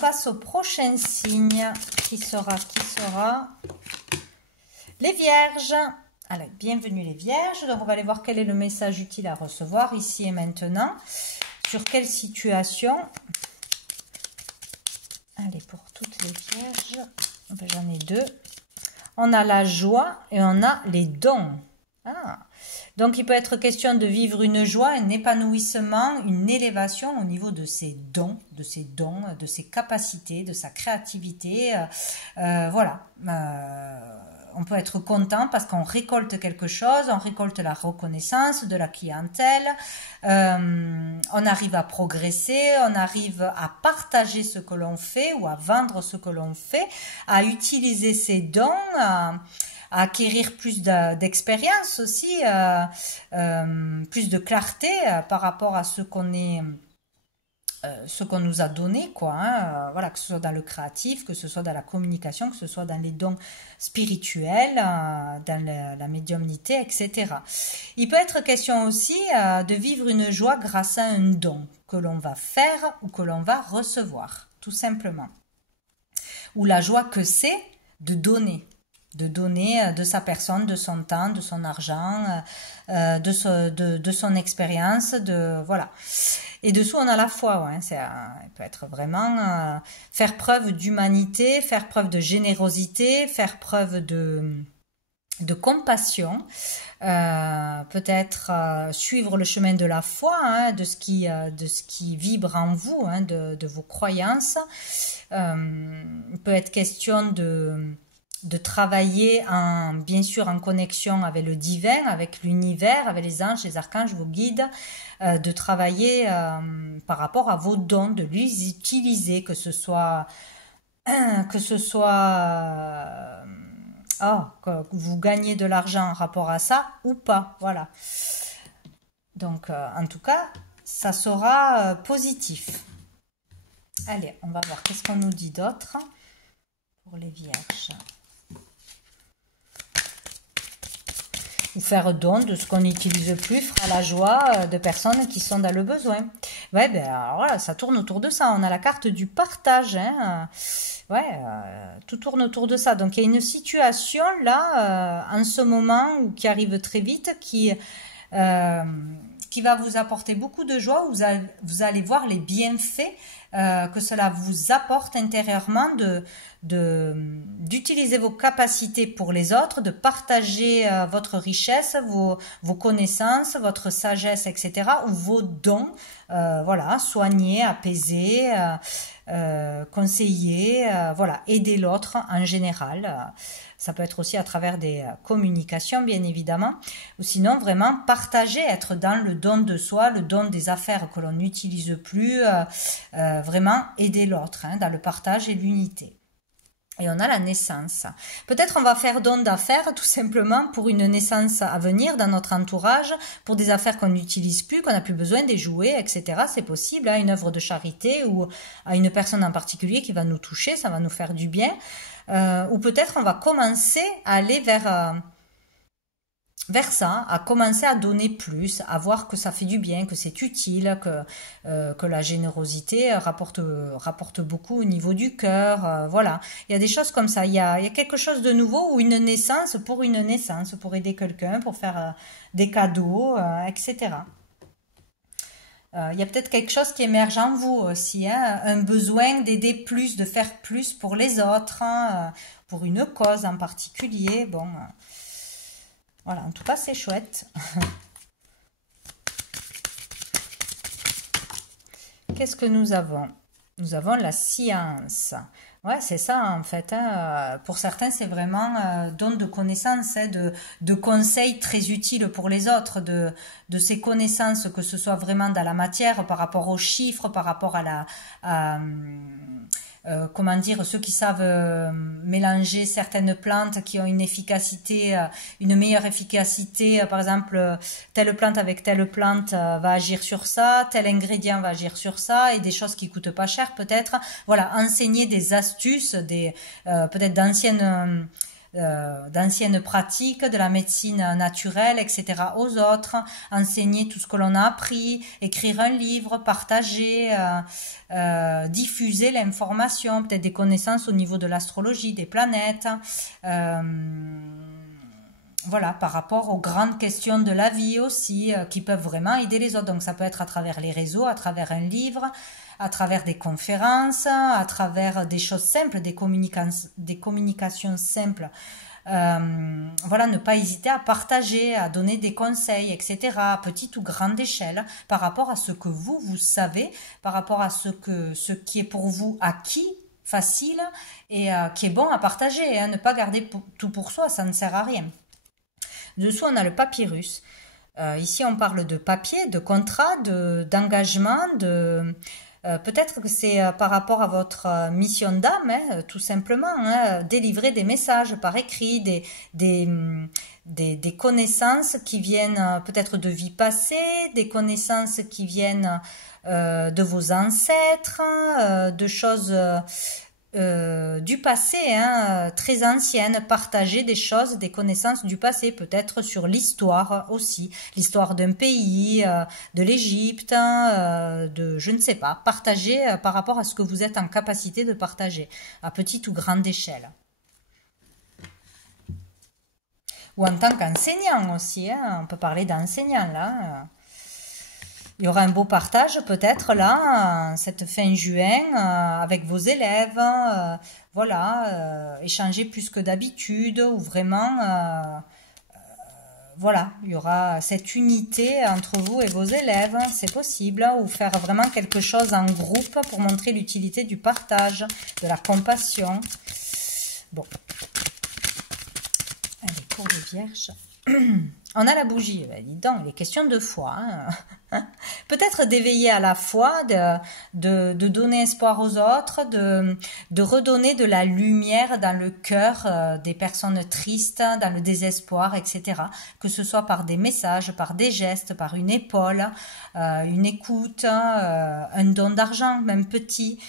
passe au prochain signe. Qui sera les Vierges. Allez, bienvenue les Vierges. Donc, on va aller voir quel est le message utile à recevoir ici et maintenant. Sur quelle situation. Allez, pour toutes les Vierges. J'en ai deux. On a la joie et on a les dons. Donc, il peut être question de vivre une joie, un épanouissement, une élévation au niveau de ses dons, de ses capacités, de sa créativité. Voilà. On peut être content parce qu'on récolte quelque chose, on récolte la reconnaissance de la clientèle, on arrive à progresser, on arrive à partager ce que l'on fait ou à vendre ce que l'on fait, à utiliser ses dons, à acquérir plus d'expérience aussi, plus de clarté par rapport à ce qu'on est, ce qu'on nous a donné, quoi. Voilà, que ce soit dans le créatif, que ce soit dans la communication, que ce soit dans les dons spirituels, dans la médiumnité, etc. Il peut être question aussi de vivre une joie grâce à un don que l'on va faire ou que l'on va recevoir, tout simplement. Ou la joie que c'est de donner de sa personne, de son temps, de son argent, de son expérience, voilà. Et dessous, on a la foi, ouais, il peut être vraiment faire preuve d'humanité, faire preuve de générosité, faire preuve de compassion, peut-être suivre le chemin de la foi, de ce qui vibre en vous, de vos croyances. Il peut être question de travailler bien sûr en connexion avec le divin, avec l'univers, avec les anges, les archanges, vos guides, de travailler par rapport à vos dons, de les utiliser, que vous gagnez de l'argent en rapport à ça ou pas, voilà. Donc en tout cas, ça sera positif. Allez, on va voir qu'est-ce qu'on nous dit d'autre pour les Vierges. Ou faire don de ce qu'on n'utilise plus fera la joie de personnes qui sont dans le besoin. Ouais, ben alors voilà, ça tourne autour de ça. On a la carte du partage. Tout tourne autour de ça. Donc il y a une situation là, en ce moment, qui arrive très vite, qui va vous apporter beaucoup de joie. Vous allez voir les bienfaits que cela vous apporte intérieurement d'utiliser vos capacités pour les autres, de partager votre richesse, vos connaissances, votre sagesse, etc., ou vos dons, voilà, soigner, apaiser, conseiller, voilà, aider l'autre en général. Ça peut être aussi à travers des communications, bien évidemment, ou sinon vraiment partager, être dans le don de soi, le don des affaires que l'on n'utilise plus, vraiment aider l'autre, dans le partage et l'unité. Et on a la naissance. Peut-être on va faire don d'affaires tout simplement pour une naissance à venir dans notre entourage, pour des affaires qu'on n'utilise plus, qu'on n'a plus besoin, des jouets, etc. C'est possible, une œuvre de charité ou à une personne en particulier qui va nous toucher, ça va nous faire du bien. Ou peut-être on va commencer à aller vers ça, à commencer à donner plus, à voir que ça fait du bien, que c'est utile, que la générosité rapporte beaucoup au niveau du cœur, voilà. Il y a des choses comme ça, il y a quelque chose de nouveau, ou une naissance, pour aider quelqu'un, pour faire des cadeaux, etc. Il y a peut-être quelque chose qui émerge en vous aussi, un besoin d'aider plus, de faire plus pour les autres, pour une cause en particulier, bon... Voilà, en tout cas, c'est chouette. Qu'est-ce que nous avons? Nous avons la science. Ouais, c'est ça, en fait. Pour certains, c'est vraiment don de connaissances, de conseils très utiles pour les autres, de ces connaissances, que ce soit vraiment dans la matière, par rapport aux chiffres, par rapport à comment dire, ceux qui savent mélanger certaines plantes qui ont une efficacité, une meilleure efficacité, par exemple, telle plante avec telle plante va agir sur ça, tel ingrédient va agir sur ça, et des choses qui coûtent pas cher peut-être. Voilà, enseigner des astuces, peut-être d'anciennes d'anciennes pratiques, de la médecine naturelle, etc. aux autres, enseigner tout ce que l'on a appris, écrire un livre, partager, diffuser l'information, peut-être des connaissances au niveau de l'astrologie, des planètes, voilà, par rapport aux grandes questions de la vie aussi, qui peuvent vraiment aider les autres. Donc ça peut être à travers les réseaux, à travers un livre, à travers des conférences, à travers des choses simples, des communications simples. Voilà, ne pas hésiter à partager, à donner des conseils, etc., à petite ou grande échelle, par rapport à ce que vous savez, par rapport à ce qui est pour vous acquis, facile, et qui est bon à partager, hein. Ne pas garder tout pour soi, ça ne sert à rien. Dessous, on a le papyrus. Ici, on parle de papier, de contrat, d'engagement, peut-être que c'est par rapport à votre mission d'âme, hein, tout simplement, hein, délivrer des messages par écrit, des connaissances qui viennent peut-être de vie passée, des connaissances qui viennent de vos ancêtres, de choses du passé, hein, très anciennes, partager des choses, des connaissances du passé, peut-être sur l'histoire aussi, l'histoire d'un pays, de l'Égypte, de je ne sais pas, partager par rapport à ce que vous êtes en capacité de partager, à petite ou grande échelle. Ou en tant qu'enseignant aussi, hein, on peut parler d'enseignant là. Il y aura un beau partage peut-être là, cette fin juin, avec vos élèves, voilà, échanger plus que d'habitude, ou vraiment, voilà, il y aura cette unité entre vous et vos élèves, c'est possible, ou faire vraiment quelque chose en groupe pour montrer l'utilité du partage, de la compassion. Bon, allez, pour les vierges. On a la bougie, dis donc, il est question de foi. Hein. Peut-être d'éveiller à la foi, de donner espoir aux autres, de redonner de la lumière dans le cœur des personnes tristes, dans le désespoir, etc. Que ce soit par des messages, par des gestes, par une épaule, une écoute, un don d'argent, même petit.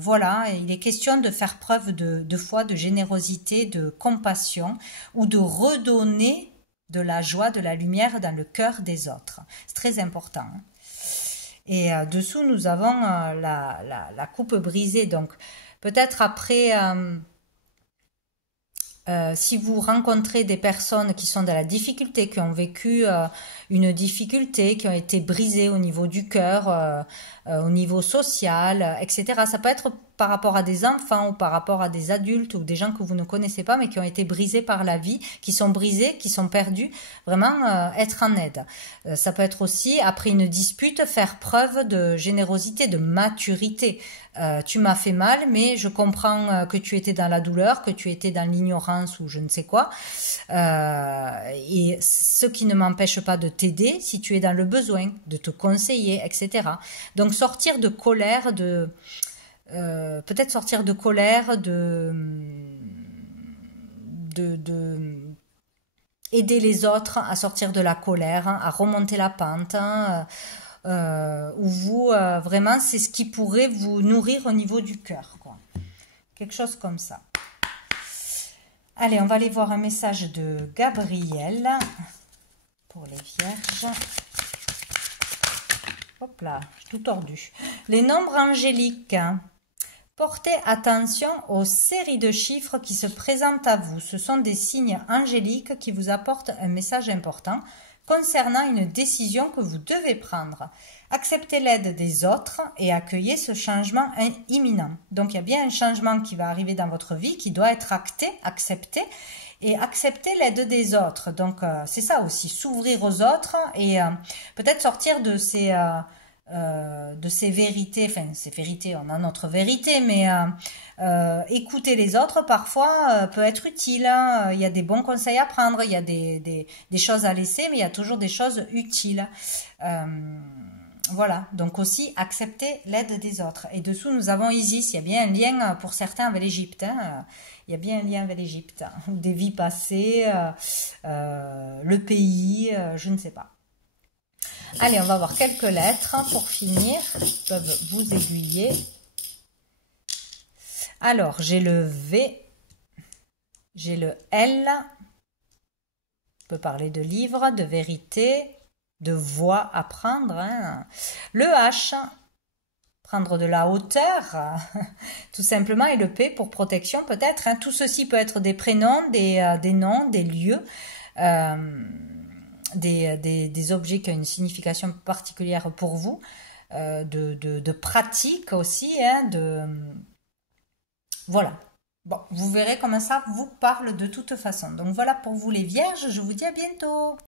Voilà, il est question de faire preuve de foi, de générosité, de compassion, ou de redonner de la joie, de la lumière dans le cœur des autres. C'est très important. Et dessous, nous avons la coupe brisée. Donc, peut-être après, si vous rencontrez des personnes qui sont dans la difficulté, qui ont vécu une difficulté, qui ont été brisées au niveau du cœur, au niveau social, etc. Ça peut être par rapport à des enfants ou par rapport à des adultes ou des gens que vous ne connaissez pas mais qui ont été brisés par la vie, qui sont brisés, qui sont perdus, vraiment être en aide. Ça peut être aussi, après une dispute, faire preuve de générosité, de maturité. Tu m'as fait mal, mais je comprends que tu étais dans la douleur, que tu étais dans l'ignorance ou je ne sais quoi. Et ce qui ne m'empêche pas de t'aider si tu es dans le besoin, de te conseiller, etc. Donc sortir de colère, peut-être sortir de colère, aider les autres à sortir de la colère, à remonter la pente, où vous, vraiment, c'est ce qui pourrait vous nourrir au niveau du cœur, quoi. Quelque chose comme ça. Allez, on va aller voir un message de Gabriel pour les vierges. Hop là, tout tordu. Les nombres angéliques. Portez attention aux séries de chiffres qui se présentent à vous. Ce sont des signes angéliques qui vous apportent un message important concernant une décision que vous devez prendre. Acceptez l'aide des autres et accueillez ce changement imminent. Donc il y a bien un changement qui va arriver dans votre vie qui doit être accepté et accepter l'aide des autres. Donc c'est ça aussi, s'ouvrir aux autres et peut-être sortir de ces vérités, enfin ces vérités, on a notre vérité, mais écouter les autres parfois peut être utile, hein. Il y a des bons conseils à prendre, il y a des choses à laisser, mais il y a toujours des choses utiles. Voilà, donc aussi accepter l'aide des autres. Et dessous nous avons Isis, il y a bien un lien pour certains avec l'Égypte, hein. Il y a bien un lien avec l'Égypte, hein. Des vies passées, le pays, je ne sais pas. Allez, on va voir quelques lettres pour finir, qui peuvent vous aiguiller. Alors, j'ai le V, J'ai le L. On peut parler de livre, de vérité, de voix à prendre. Hein. Le H. Prendre de la hauteur, tout simplement, et le P pour protection peut-être. Hein. Tout ceci peut être des prénoms, des noms, des lieux, des objets qui ont une signification particulière pour vous, de pratiques aussi. Hein, voilà. Bon, vous verrez comment ça vous parle de toute façon. Donc voilà pour vous les vierges, je vous dis à bientôt.